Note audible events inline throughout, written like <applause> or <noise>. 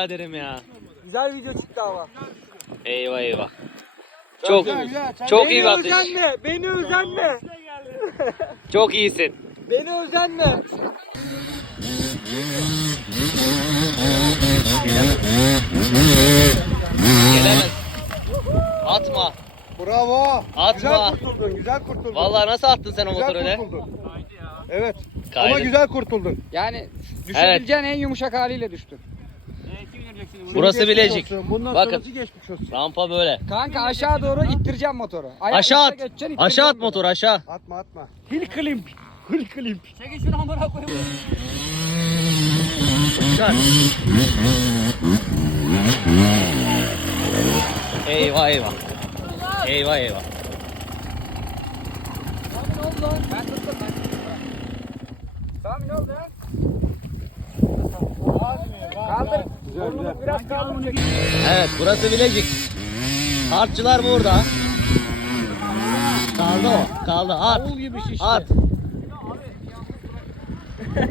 biraderim ya. Güzel video çıktı ama. Eyvah eyvah. Çok çok iyi atış. özenme. Beni özenme. Çok iyisin. Beni özenme. Gelemez. Atma. Bravo. Atma. Güzel kurtuldun, güzel kurtuldun. Vallahi nasıl attın sen o güzel motoru öyle? kurtuldun. Evet. Kaydı. Ama güzel kurtuldun. Yani düşebileceğin en yumuşak haliyle düştün. Burası Bilecik. Bundan Bakın. sonrası geçmiş olsun. Rampa böyle. Kanka aşağı doğru ittireceğim motoru. Ayak Aşağı at. üstüne geçeceksin, Aşağı at ittireceksin motoru aşağı. Atma atma. Hill climb. Hill climb. Çekin şunu amına koyayım. Eyvah eyvah. Eyvah eyvah. Ben tuttum ben. Tamam ne oldu ya? Kaldır. Biraz. Evet burası Bilecik. Harççılar burada. Kaldı o. Kaldı. At. gibi şişti. At.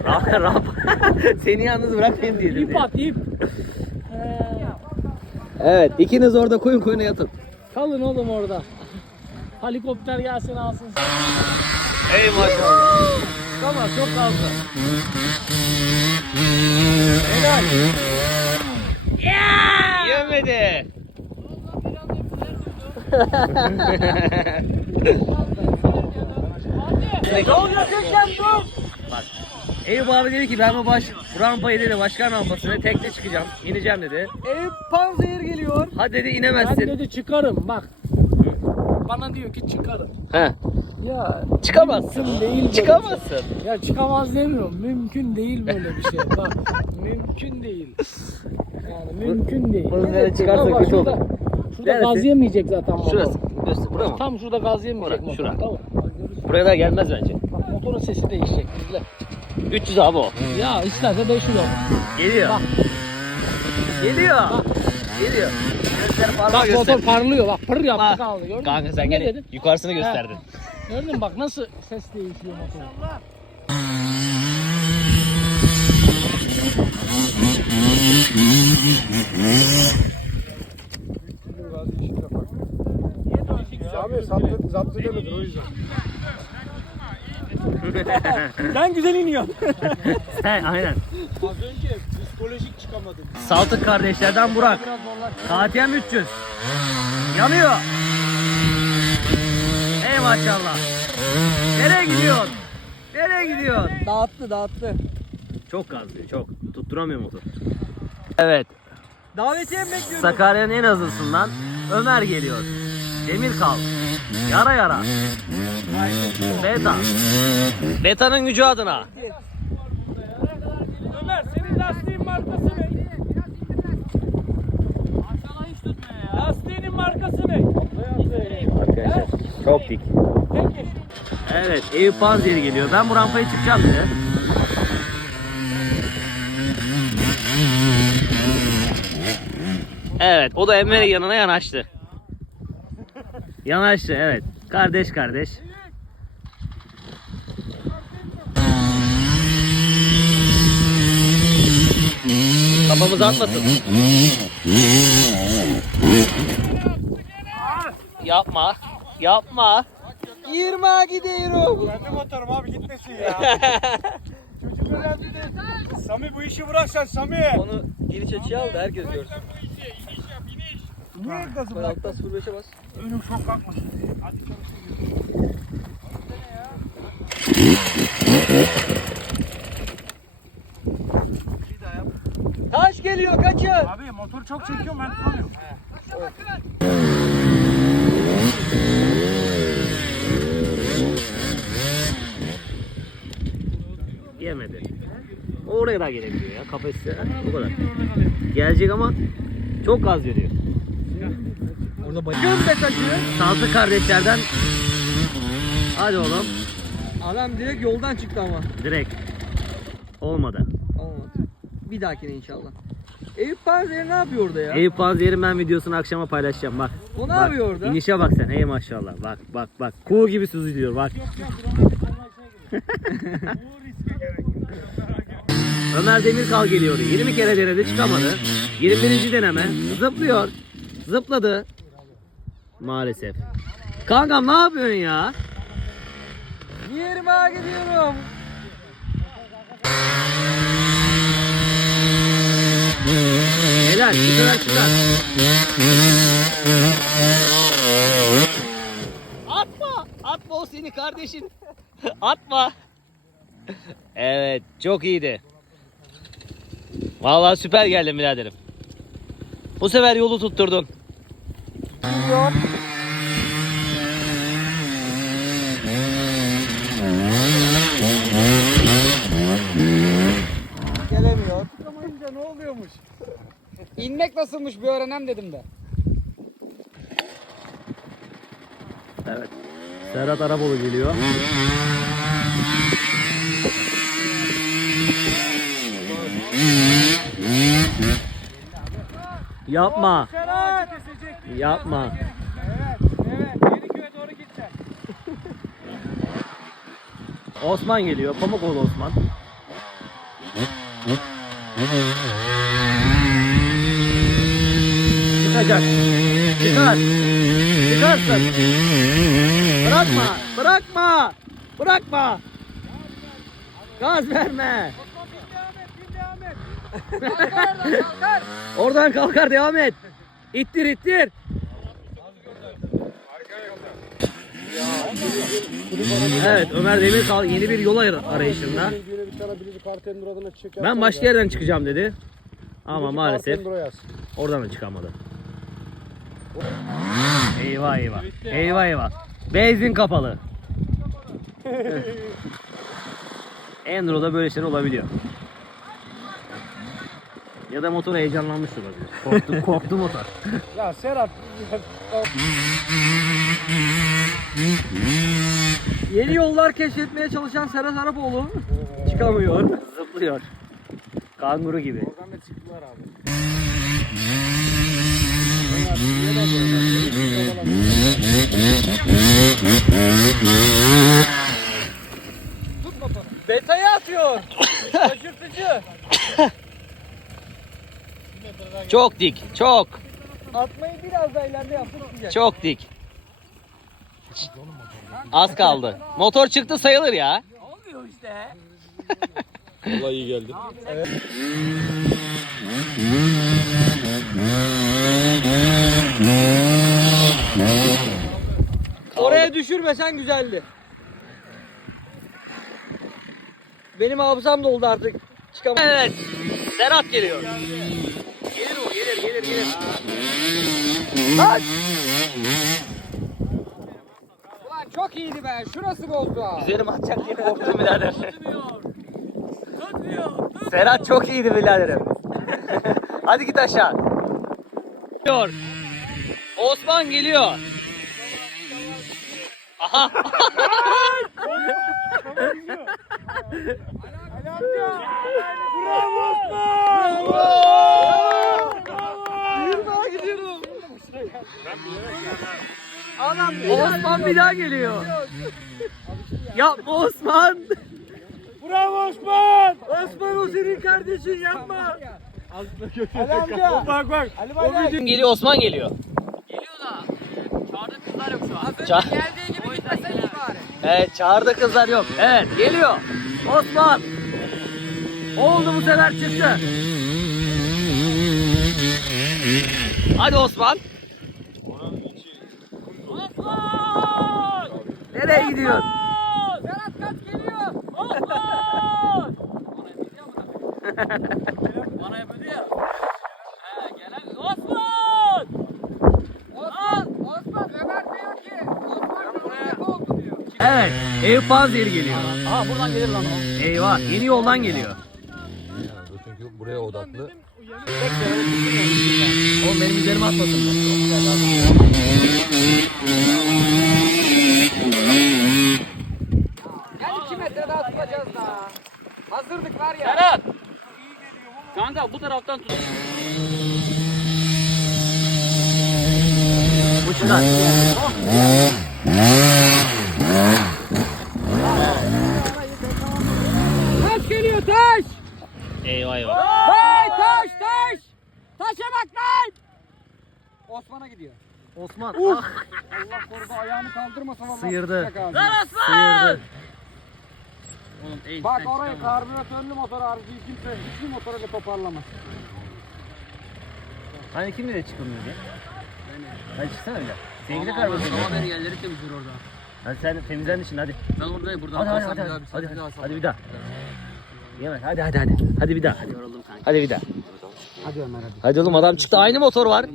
Rampa rampa. <laughs> Seni yalnız bırakmayayım diye. İp at ip. Evet ikiniz orada koyun koyuna yatın. Kalın oğlum orada. Helikopter gelsin alsın. Ey maşallah. Tamam çok kaldı. Yemedi. Ne dur. Eyüp abi dedi ki ben bu baş rampayı dedi başkan rampasına tekne çıkacağım. ineceğim dedi. Eyüp panzehir geliyor. Hadi dedi Ben inemezsin. dedi çıkarım bak. Bana diyor ki çıkarım. He. Ya Çıkamazsın. değil böyle Çıkamazsın. şey. Ya çıkamaz demiyorum. Mümkün değil böyle bir şey. Bak mümkün değil. Yani mümkün değil. bunu böyle çıkarsa Ama bak kötü şurada, olur. Şurada Neresi? gaz yemeyecek zaten motor. Şurası. Göster. Bura mı? Tam şurada gaz yemeyecek Bura, motor. şura. Tamam. Bak. Buraya da gelmez bence. Bak motorun sesi değişecek. İzle. 300 abi o. Ya isterse 500 olur. Geliyor. Bak. Geliyor. Geliyor. Bak motor parlıyor bak pır yaptı kaldı gördün mü? Kanka sen Ne gene dedin? yukarısını gösterdin. Gördün mü bak nasıl ses değişiyor motor. Abi zaptı, zaptı demedin o yüzden. Sen güzel iniyorsun. He aynen. Az önce psikolojik çıkamadım. Saltık kardeşlerden Burak. KTM 300. Yanıyor. Ey maşallah. Nereye gidiyorsun? Nereye gidiyorsun? Dağıttı dağıttı. Çok gazlıyor çok. Tutturamıyor motor. Evet. Davetiye mi bekliyordun? Sakarya'nın en hızlısından Ömer geliyor. Demir kal. Yara yara. Beta. Beta'nın gücü adına. Ömer senin lastiğin markası ne? Lastiğinin markası ne? Arkadaşlar çok dik. Evet Eyüp Panzeri geliyor. Ben bu rampaya çıkacağım dedi. Evet o da Emre'nin yanına yanaştı. Yanaştı evet. Kardeş kardeş. Kafamızı atmasın. Yapma. Yapma. Yirma gidiyorum. Kendi motorum abi gitmesin ya. <laughs> Çocuk önemli değil. Sami bu işi bırak sen Sami. Onu geniş açıya al da herkes görsün. Niye gazı Böyle alttan 05'e bas. Önüm çok kalkmasın. Hadi Taş geliyor kaçın. Abi motor çok çekiyorum ben tutamıyorum. Da gelebiliyor ya kapasite. Bu kadar. Gelecek ama çok gaz veriyor. Göz de kaçıyor. Saltı kardeşlerden Hadi oğlum. Adam direkt yoldan çıktı ama. Direkt. Olmadı. Olmadı. Bir dahakine inşallah. Eyüp Panzehir ne yapıyor orada ya? Eyüp Panzehir'in ben videosunu akşama paylaşacağım bak. o ne Bak, yapıyor orada? İnişe bak sen ey maşallah. Bak bak bak. Kuğu gibi süzülüyor bak. <laughs> Ömer Demirkal geliyor. 20 kere denedi çıkamadı. 21. deneme. Zıplıyor. Zıpladı. Maalesef. Kankam ne yapıyorsun ya? Yerime gidiyorum. Helal. Çıkar çıkar. Atma. Atma o seni kardeşin. <laughs> Atma. Evet. Çok iyiydi. Vallahi süper geldin biraderim. Bu sefer yolu tutturdun. Gelemiyor. Çıkamayınca ne oluyormuş? <laughs> İnmek nasılmış bir öğrenem dedim de. Evet. Serhat Arabolu geliyor. Yapma. Serhat! Yapma. Evet, evet. Yeniköy'e doğru gideceğim. Osman geliyor. Pamukoğlu Osman. Çıkacak. Çıkar. Çıkarsın. Bırakma. Bırakma. Bırakma. Gaz verme. Osman bin devam et, bin devam et. Oradan kalkar devam et. İttir ittir. Evet Ömer Demirkal yeni bir yol ar- arayışında. Ben başka yerden çıkacağım dedi. Ama maalesef oradan da çıkamadı. Eyvah eyvah. Eyvah eyvah. Benzin kapalı. <laughs> Enduro'da böyle şeyler olabiliyor. Ya da motor heyecanlanmış olabilir. Korktu, <laughs> korktu motor. Ya Serhat. Yeni yollar keşfetmeye çalışan Serhat Arapoğlu çıkamıyor. <laughs> Zıplıyor. Kanguru gibi. Oradan da çıktılar abi. Beta'yı atıyor. Şaşırtıcı. <laughs> Çok dik. Çok. Atmayı biraz daha ileride yaptık güzel. Çok dik. Az kaldı. Motor çıktı sayılır ya. Olmuyor işte. Vallahi iyi geldi. Oraya düşürmesen güzeldi. Benim hafızam doldu artık. Çıkamadım. Evet. Serhat geliyor. Gelir. Lan! Ulan çok iyiydi be. Şurası bozdu ha. Üzerim atacak diye korktum birader. Serhat çok iyiydi biraderim. Hadi git aşağı. Geliyor. Osman geliyor. Aha. Bravo Osman. Yürüme Anam Osman bir daha geliyor. Yapma Osman. Bravo Osman. Osman o senin kardeşin yapma. Ali amca. Bak bak. Ali bay. Geliyor Osman geliyor. Ça- Geldiği gibi gitmesen iyi bari. Evet çağırdı kızlar yok. Evet geliyor. Osman. Oldu bu sefer çıktı. Hadi Osman. Nereye gidiyorsun? Serhat kaç geliyor. Bana yapıyordu ya. Osman! Osman Ömer diyor ki Osman kırmızı oldu diyor. Evet. Eyüp Panzehir geliyor. Aha buradan gelir lan o. Eyvah yeni yoldan geliyor. Çünkü buraya odaklı. Oğlum benim üzerime atmasın. yapacağız daha. Hazırdık var ya. Serhat. Kanka bu taraftan tut. Ucundan. Taş geliyor taş. Eyvah eyvah. Hey taş taş. Taşa bak lan. Osman'a gidiyor. Osman. Uf. Allah korudu ayağını kaldırmasa vallahi. Sıyırdı. tutacak ağzını. Lan Osman. Sıyırdı. Bak orayı karbüratörlü motor abi kimse hiçbir motora da toparlamaz. Hani kimle de çıkılmıyor diye? Hadi çıksana daha. Sevgili karbonatör. Ama beri yerleri temizliyor orada. Hadi sen temizlendin şimdi hadi. Ben oradayım buradan. Hadi hadi hadi hadi. Hadi, hadi, hadi bir daha. Yemez. Hadi hadi hadi. Hadi bir daha. Hadi, hadi bir daha. Hadi Ömer hadi. Hadi oğlum adam çıktı. Aynı motor var.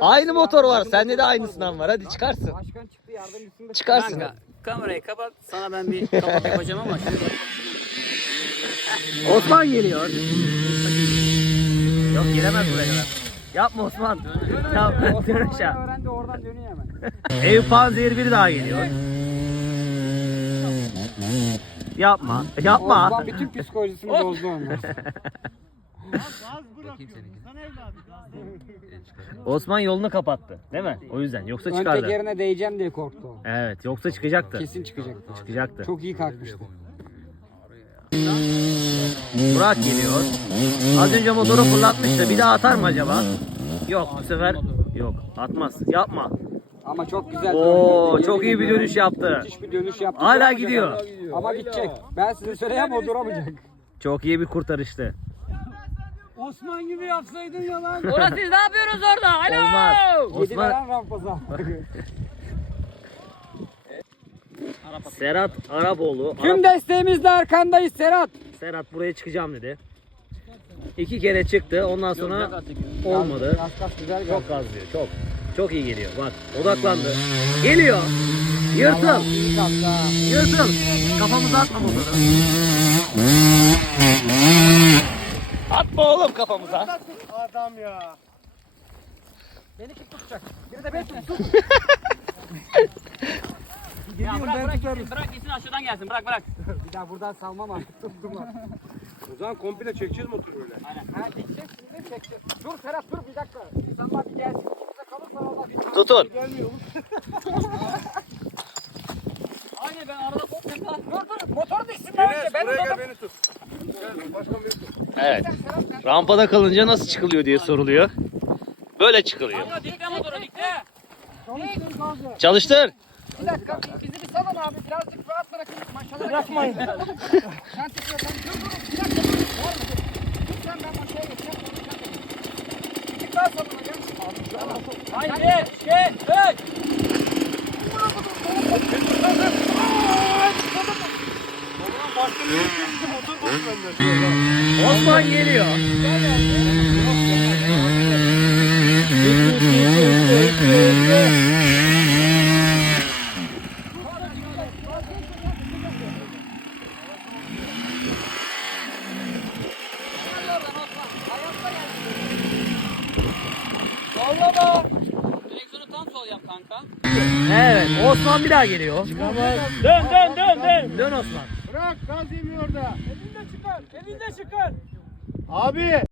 Aynı motor var. Sende de aynısından var. Hadi çıkarsın. Başkan çıktı yardımcısında. Çıkarsın. Kamerayı kapat. Sana ben bir <laughs> kapat yapacağım ama şimdi Osman geliyor. Yok giremez buraya kadar. Yapma Osman. Tamam dön aşağı. Öğrendi oradan dönüyor hemen. <laughs> Eyüp Panzer bir daha geliyor. Yapma. Yapma. Osman bütün psikolojisini bozdu onlar. <laughs> Gaz bırakıyorum. Sen evladım gaz Osman yolunu kapattı. Değil mi? O yüzden. Yoksa Ön çıkardı. tekerine değeceğim diye korktu o. Evet. Yoksa çıkacaktı. Kesin çıkacaktı. Çıkacaktı. Çok iyi kalkmıştı. Burak geliyor. Az önce motoru fırlatmıştı. Bir daha atar mı acaba? Yok bu sefer yok. Atmaz. Yapma. Ama çok güzel Oo döndü. çok iyi bir dönüş yaptı. Müthiş bir dönüş yaptı. Hala Duramayacak gidiyor. ama. Ama gidecek. Ben size söyleyeyim o duramayacak. Çok iyi bir kurtarıştı. Osman gibi yapsaydın ya lan. Siz ne yapıyorsunuz orada? Alo. Olmaz. Osman. Serhat Araboğlu. Tüm desteğimizle arkandayız Serhat. Serhat buraya çıkacağım dedi. İki kere çıktı. Ondan sonra olmadı. Kas kas güzel geldi. Çok. Çok. Çok iyi geliyor. Bak odaklandı. Geliyor. Yırtıl. İyi kalktı ha. Yırtıl. Kafamıza atma motoru. Oğlum kafamıza. Adam ya. Beni kim tutacak? Biri de ben tutsun. <laughs> Ya bırak bırak gitsin, bırak gitsin aşağıdan gelsin. Bırak bırak. Bir daha buradan salmam artık. Tutturma. O zaman komple çekeceğiz motoru böyle. Ha gidecek şimdi çekecek. Dur Serhat dur bir dakika. İnsanlar bir gelsin. Kimse kalırsa valla bir Tutun. <laughs> Aynen ben arada top yapar. Dur dur motoru diksin daha önce. Ben Buraya gel beni tut. Gel başkan beni tut. Evet. Rampada kalınca nasıl çıkılıyor diye soruluyor. Böyle çıkılıyor. Ama dikle motoru dikle. Çalıştır. Bir dakika bizi bir salın abi. Birazcık rahat bırakın. Maşallah. Bırakmayın. Sen çıkıyorsan dur dur. Bir dakika. Ben maşaya geçeceğim. Bir daha salın hocam. Haydi. Gel. Üç. Başka bir şey Osman geliyor. Direksiyonu tam sol yap kanka. Evet. Osman bir daha geliyor. Dön dön dön dön. Dön Osman. Bırak gaz yemiyor orada. Elinde çıkar. Abi